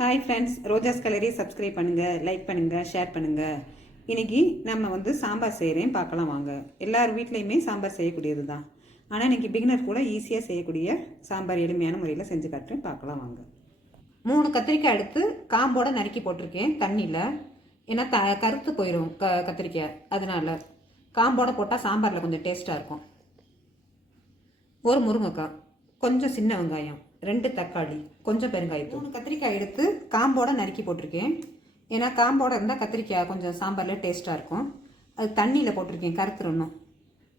Hi friends, ரோஜாஸ் கலரி subscribe பண்ணுங்கள், like பண்ணுங்கள், share பண்ணுங்கள். இன்றைக்கி நம்ம சாம்பார் செய்கிறேன், பார்க்கலாம் வாங்க. எல்லார் வீட்லேயுமே சாம்பார் செய்யக்கூடியது தான். ஆனால் இன்றைக்கி பிகினர் கூட ஈஸியாக செய்யக்கூடிய சாம்பார் எளிமையான முறையில் செஞ்சு காட்டுறேன், பார்க்கலாம் வாங்க. 3 கத்திரிக்காய் எடுத்து காம்போட நறுக்கி போட்டிருக்கேன் தண்ணியில். ஏன்னா கருத்து போயிடும் கத்திரிக்காய், அதனால் காம்போட போட்டால் சாம்பாரில் கொஞ்சம் டேஸ்ட்டாக இருக்கும். ஒரு முருங்கைக்காய், கொஞ்சம் சின்ன வெங்காயம், 2 தக்காளி, கொஞ்சம் பெருங்காயத்தூள். 3 கத்திரிக்காய் எடுத்து காம்போட நறுக்கி போட்டிருக்கேன். ஏன்னா காம்போட இருந்தால் கத்திரிக்காய் கொஞ்சம் சாம்பாரில் டேஸ்ட்டாக இருக்கும். அது தண்ணியில் போட்டிருக்கேன் கருத்துறணும்.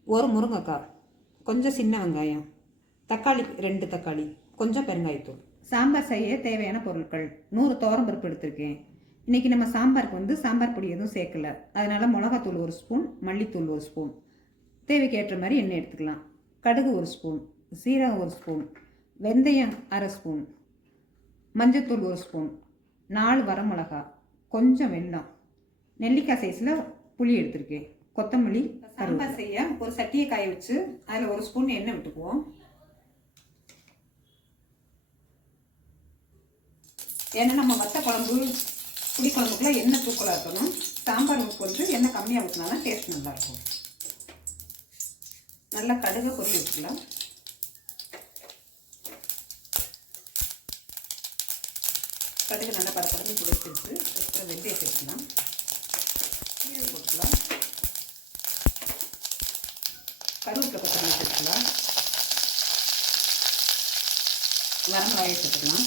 ஒரு முருங்கைக்காய், கொஞ்சம் சின்ன வெங்காயம், தக்காளி 2 தக்காளி, கொஞ்சம் பெருங்காயத்தூள். சாம்பார் செய்ய தேவையான பொருட்கள்: 100 துவரம்பருப்பு எடுத்திருக்கேன். இன்றைக்கி நம்ம சாம்பாருக்கு சாம்பார் பொடி எதுவும் சேர்க்கல, அதனால் மிளகாத்தூள் 1 ஸ்பூன், மல்லித்தூள் 1 ஸ்பூன், தேவைக்கு ஏற்ற மாதிரி எண்ணெய் எடுத்துக்கலாம். கடுகு 1 ஸ்பூன், சீரகம் 1 ஸ்பூன், வெந்தயம் 1/2 ஸ்பூன், மஞ்சத்தூள் 1 ஸ்பூன், 4 வரமிளகா, கொஞ்சம் வெல்லம், நெல்லிக்காய் சைஸில் புளி எடுத்திருக்கேன், கொத்தமல்லி. சாம்பார் செய்ய ஒரு சட்டியை காய வச்சு அதில் 1 ஸ்பூன் எண்ணெய் விட்டுக்குவோம். ஏன்னா நம்ம வத்த குழம்பு புளி குழம்புக்குள்ள எண்ணெய் தூக்கலாக இருக்கணும். சாம்பார் உப்பு எண்ணெய் கம்மியாக ஊற்றினாலும் டேஸ்ட் நல்லாயிருக்கும். நல்லா கடுகு பொரி வச்சுக்கலாம். கடுகு நல்லா பரப்பரந்து குடிச்சிருச்சு. அப்புறம் வெந்தயம் சேர்த்துக்கலாம், சீரகம் போட்டுக்கலாம், கருவேப்பிலை கொத்தமல்லி சேர்த்துக்கலாம், வரமிளகாயை சேர்த்துக்கலாம்.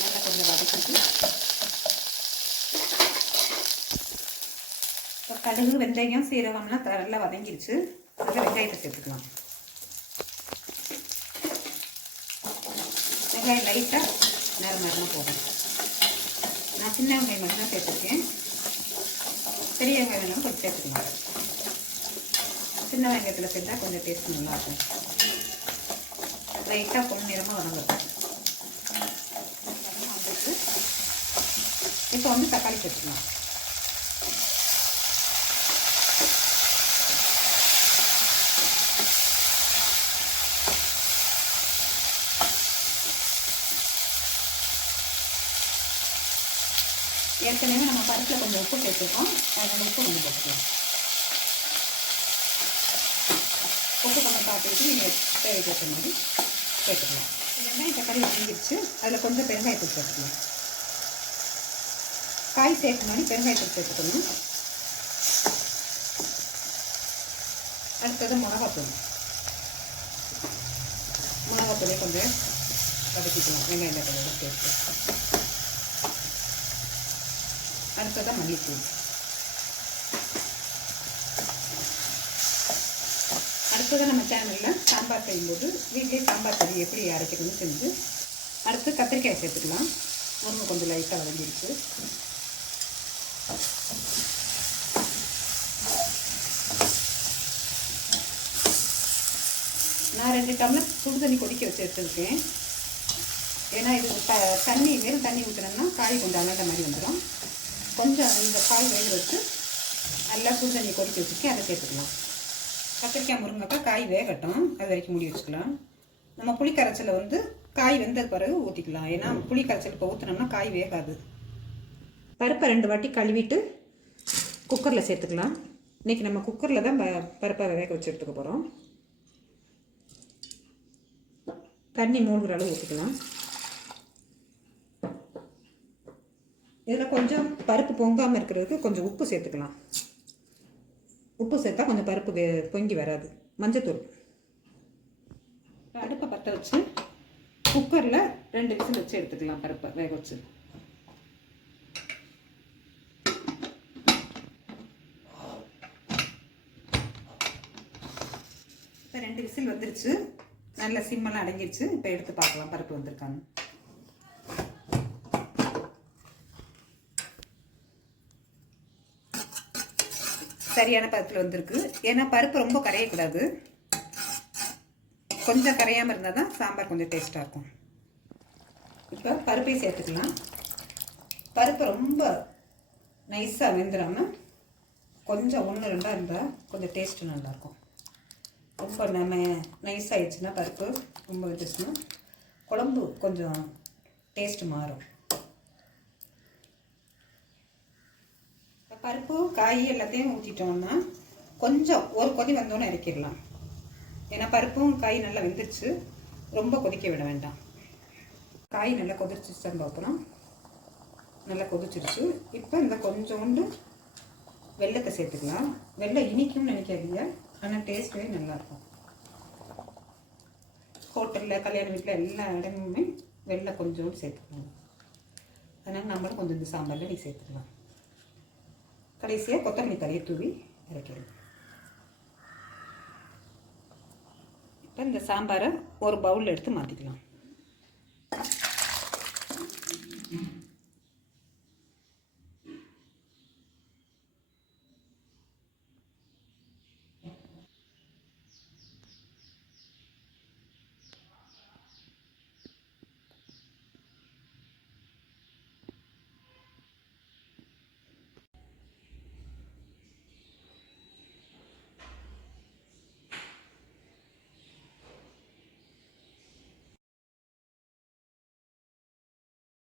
நல்லா கொஞ்சம் வதக்கிட்டு இப்போ கடுகு வெந்தயம் சீரகம்லாம் நல்லா வதங்கிடுச்சு. அதில் வெங்காயத்தை சேர்த்துக்கலாம். வெங்காயம் லைட்டாக நேரமாக போகும். நான் சின்ன வெங்காயம் மட்டும் தான் சேர்த்துருக்கேன். பெரிய வெங்காயம் வேணாலும் கொஞ்சம் சேர்த்துக்கலாம். சின்ன வெங்காயத்தில் சேர்த்தால் கொஞ்சம் டேஸ்ட் நல்லாயிருக்கும். லைட்டாக பொன் நிறமாக வதங்கட்டும். வந்துட்டு இப்போ தக்காளி சேர்த்துக்கலாம். ஏற்கனவே நம்ம பருப்பில் கொஞ்சம் உப்பு சேர்த்துருக்கோம், அதனால் உப்பு கொஞ்சம் போட்டுக்கலாம். உப்பு கொஞ்சம் பார்த்துக்கிட்டு நீங்கள் தேவைக்கேற்ற மாதிரி சேர்த்துக்கலாம். வெங்காயம் தக்காளி வதங்கிடுச்சு. அதில் கொஞ்சம் பெருங்காயத்தூள் சேர்த்துக்கலாம். காய் சேர்க்க மாதிரி பெருங்காயத்தூள் சேர்த்துக்கணும். அடுத்தது மிளகாத்தூள். மிளகாத்தூளே கொஞ்சம் வதக்கிக்கலாம் வெங்காயம் தக்காளியோட சேர்த்து. அடுத்ததான் மல்லித்தூள். அடுத்ததான் நம்ம சேனலில் சாம்பார் செய்யும்போது வீட்டிலே சாம்பார் பொடி எப்படி அரைக்கிறதுன்னு செஞ்சு. அடுத்து கத்திரிக்காய் சேர்த்துக்கலாம். முருங்கை கொஞ்சம் லைட்டாக வதங்கிடுச்சு. நான் 2 டம்ளர் சுடு தண்ணி கொதிக்க வச்சு எடுத்துருக்கேன். ஏன்னா இது தண்ணி வெறும் தண்ணி ஊற்றினோம்னா காய் கொஞ்சம் அழகாக மாதிரி வந்துடும். கொஞ்சம் இந்த காய் வேக வச்சு நல்லா சுடு தண்ணி கொதிக்க வச்சுட்டு அதை சேர்த்துக்கலாம். கத்திரிக்காய் முருங்கைக்காய் காய் வேகட்டும், அது வரைக்கும் மூடி வச்சுக்கலாம். நம்ம புளி கரைச்சலை காய் வெந்த பிறகு ஊற்றிக்கலாம். ஏன்னா புளி கரைச்சல் இப்போ ஊற்றினோம்னா காய் வேகாது. பருப்பை 2 வாட்டி கழுவிட்டு குக்கரில் சேர்த்துக்கலாம். இன்றைக்கி நம்ம குக்கரில் தான் பருப்பை வேக வச்சு எடுத்துக்க போகிறோம். தண்ணி மூழ்கிற அளவு ஊற்றிக்கலாம். இதில் கொஞ்சம் பருப்பு பொங்காமல் இருக்கிறதுக்கு கொஞ்சம் உப்பு சேர்த்துக்கலாம். உப்பு சேர்த்தா கொஞ்சம் பருப்பு பொங்கி வராது. மஞ்சத்தூள். அடுப்பை பற்ற வச்சு குக்கரில் 2 விசில் வச்சு எடுத்துக்கலாம். பருப்பை வேக வச்சு இப்போ 2 விசில் வந்துருச்சு. நல்ல சிம்மெல்லாம் அடங்கிடுச்சு. இப்போ எடுத்து பார்க்கலாம் பருப்பு வந்திருக்காங்க. சரியான பருப்பில் வந்திருக்கு. ஏன்னா பருப்பு ரொம்ப கரையக்கூடாது. கொஞ்சம் கரையாமல் இருந்தால் தான் சாம்பார் கொஞ்சம் டேஸ்ட்டாக இருக்கும். இப்போ பருப்பை சேர்த்துக்கலாம். பருப்பு ரொம்ப நைஸாக வெந்துடாமல் கொஞ்சம் 1-2 இருந்தால் கொஞ்சம் டேஸ்ட்டு நல்லாயிருக்கும். ரொம்ப நம்ம நைஸ் ஆகிடுச்சுன்னா பருப்பு ரொம்ப வச்சுச்சுன்னா குழம்பு கொஞ்சம் டேஸ்ட் மாறும். பருப்பு காய் எல்லாத்தையும் ஊற்றிட்டோம்னா கொஞ்சம் ஒரு கொதி வந்தோன்னே இறக்கிடலாம். ஏன்னா பருப்பும் காய் நல்லா வெந்துருச்சு, ரொம்ப கொதிக்க விட வேண்டாம். காய் நல்லா கொதிச்சிச்சு அப்புறம் நல்லா கொதிச்சிருச்சு. இப்போ இந்த கொஞ்சோண்டு வெல்லத்தை சேர்த்துக்கலாம். வெல்லம் இனிக்கும்னு நினைக்காதீங்க, ஆனால் டேஸ்ட்டே நல்லாயிருக்கும். ஹோட்டலில் கல்யாண வீட்டில் எல்லா இடமுமே வெல்லம் கொஞ்சோண்டு சேர்த்துக்கலாம். அதனால் நம்மளும் கொஞ்சம் இந்த சாம்பாரில் நீ சேர்த்துக்கலாம். கடைசியாக கொத்தமல்லி தழையை தூவி இறக்கிடும். இப்போ இந்த சாம்பாரை ஒரு பவுலில் எடுத்து மாற்றிக்கலாம்.